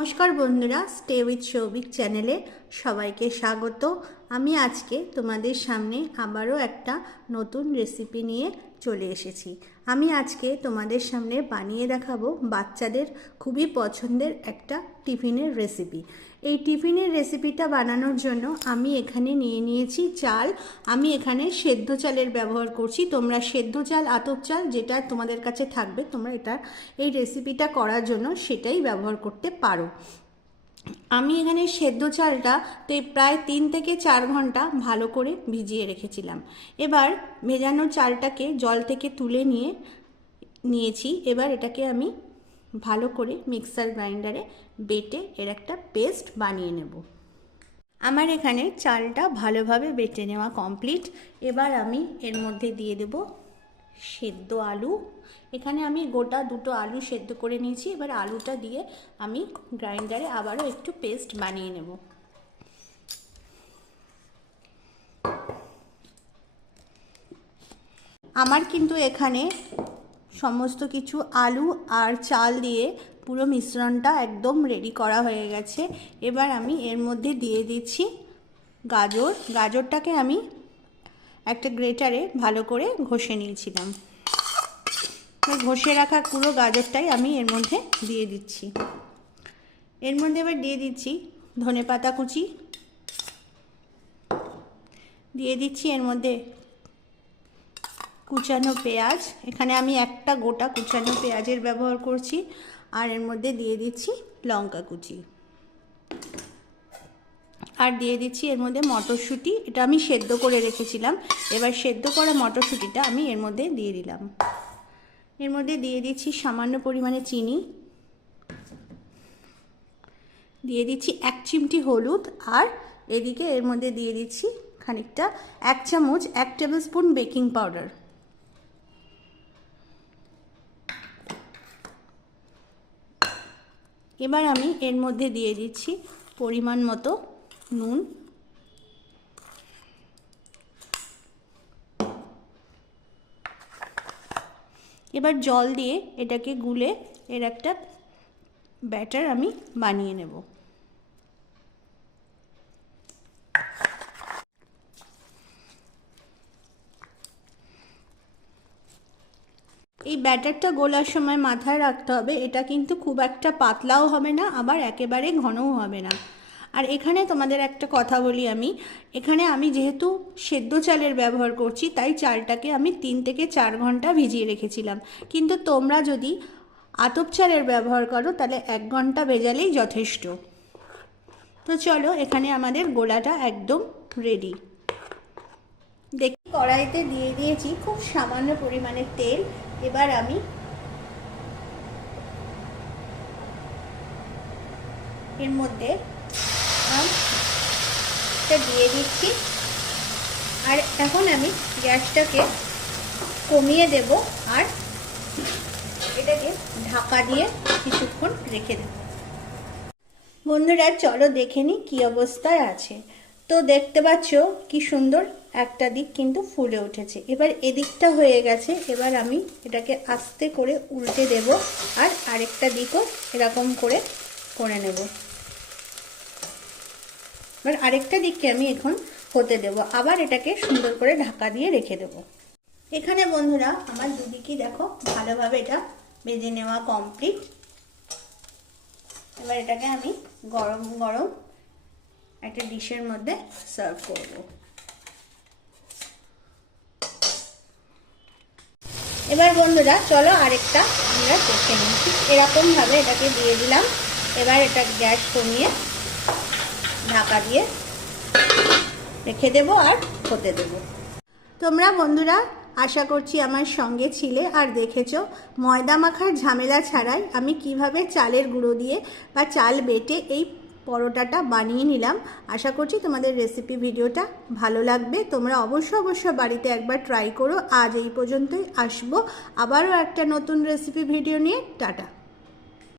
নমস্কার বন্ধুরা stay with Souvik চ্যানেলে সবাইকে স্বাগত। আমি আজকে তোমাদের সামনে আবারও একটা নতুন রেসিপি নিয়ে চলে এসেছি। আমি আজকে তোমাদের সামনে বানিয়ে দেখাবো বাচ্চাদের খুবই পছন্দের একটা টিফিনের রেসিপি এই টিফিনের রেসিপিটা বানানোর জন্য আমি এখানে নিয়ে নিয়েছি চাল। আমি এখানে সেদ্ধ চালের ব্যবহার করছি। তোমরা সেদ্ধ চাল, আতপ চাল যেটা তোমাদের কাছে থাকবে, তোমরা এটা এই রেসিপিটা করার জন্য সেটাই ব্যবহার করতে পারো। আমি এখানে সেদ্ধ চালটা তে প্রায় তিন থেকে চার ঘণ্টা ভালো করে ভিজিয়ে রেখেছিলাম। এবার ভেজানো চালটাকে জল থেকে তুলে নিয়ে, নিয়েছি। এবার এটাকে আমি ভালো করে মিক্সার গ্রাইন্ডারে বেটে এর একটা পেস্ট বানিয়ে নেব। আমার এখানে চালটা ভালোভাবে বেটে নেওয়া কমপ্লিট। এবার আমি এর মধ্যে দিয়ে দেব সেদ্ধ আলু। এখানে আমি গোটা দুটো আলু সেদ্ধ করে নিয়েছি। এবার আলুটা দিয়ে আমি গ্রাইন্ডারে আবারও একটু পেস্ট বানিয়ে নেব। আমার কিন্তু এখানে সমস্ত কিছু আলু আর চাল দিয়ে পুরো মিশ্রণটা একদম রেডি করা হয়ে গেছে। এবার আমি এর মধ্যে দিয়ে দিচ্ছি গাজর। গাজরটাকে আমি একটা গ্রেটারে ভালো করে ঘষে নিয়েছিলাম। ঘষে রাখা পুরো গাজরটাই আমি এর মধ্যে দিয়ে দিচ্ছি। এর মধ্যে এবার দিয়ে দিচ্ছি ধনে পাতা কুচি। দিয়ে দিচ্ছি এর মধ্যে কুচানো পেঁয়াজ। এখানে আমি একটা গোটা কুচানো পেঁয়াজের ব্যবহার করছি। আর এর মধ্যে দিয়ে দিচ্ছি লঙ্কা কুচি। আর দিয়ে দিচ্ছি এর মধ্যে মটরশুঁটি। এটা আমি সেদ্ধ করে রেখেছিলাম। এবার সেদ্ধ করা মটরশুঁটিটা আমি এর মধ্যে দিয়ে দিলাম। এর মধ্যে দিয়ে দিচ্ছি সামান্য পরিমাণে চিনি। দিয়ে দিচ্ছি এক চিমটি হলুদ আর এদিকে এর মধ্যে দিয়ে দিচ্ছি খানিকটা, এক চামচ, এক টেবিল স্পুন বেকিং পাউডার এবার আমি এর মধ্যে দিয়ে দিচ্ছি পরিমাণ মতো নুন এবার জল দিয়ে এটাকে গুলে এর একটা ব্যাটার আমি বানিয়ে নেব। এই ব্যাটারটা গোলার সময় মাথায় রাখতে হবে, এটা কিন্তু খুব একটা পাতলাও হবে না, আবার একেবারে ঘনও হবে না। আর এখানে তোমাদের একটা কথা বলি আমি। এখানে আমি যেহেতু সেদ্ধ চালের ব্যবহার করছি, তাই চালটাকে আমি তিন থেকে চার ঘণ্টা ভিজিয়ে রেখেছিলাম। কিন্তু তোমরা যদি আতপ চালের ব্যবহার করো, তাহলে এক ঘণ্টা ভেজালেই যথেষ্ট। তো চলো, এখানে আমাদের গোলাটা একদম রেডি দেখি, কড়াইতে দিয়ে দিয়েছি খুব সামান্য পরিমাণে তেল। এবার আমি এর মধ্যে আমটা দিয়ে দিচ্ছি। আর এখন আমি গ্যাসটাকে কমিয়ে দেব আর এটাকে ঢাকা দিয়ে কিছুক্ষণ রেখে দেব। বন্ধুরা, চলো দেখে নিই কী অবস্থায় আছে। তো দেখতে পাচ্ছ কি সুন্দর একটা দিক কিন্তু ফুলে উঠেছে। এবার এদিকটা হয়ে গেছে, এবার আমি এটাকে আস্তে করে উল্টে দেব আর আরেকটা দিকও এরকম করে করে নেব। এবার আরেকটা দিককে আমি এখন হতে দেব। আবার এটাকে সুন্দর করে ঢাকা দিয়ে রেখে দেব। এখানে বন্ধুরা, আমার দুদিকই দেখো ভালোভাবে এটা বেজে নেওয়া কমপ্লিট এবার এটাকে আমি গরম গরম একটা ডিশের মধ্যে সার্ভ করব। এবার বন্ধুরা, চলো আরেকটা আমরা দেখে নিচ্ছি এরকমভাবে এটাকে দিয়ে দিলাম। এবার এটা গ্যাস কমিয়ে ঢাকা দিয়ে রেখে দেবো আর হতে দেবো। তোমরা বন্ধুরা, আশা করছি আমার সঙ্গে ছিলে আর দেখেছ, ময়দা মাখার ঝামেলা ছাড়াই আমি কীভাবে চালের গুঁড়ো দিয়ে বা চাল বেটে এই পরোটাটা বানিয়ে নিলাম। আশা করছি তোমাদের রেসিপি ভিডিওটা ভালো লাগবে। তোমরা অবশ্য অবশ্য বাড়িতে একবার ট্রাই করো। আজ এই পর্যন্তই আসব। আবারও একটা নতুন রেসিপি ভিডিও নিয়ে। টাটা।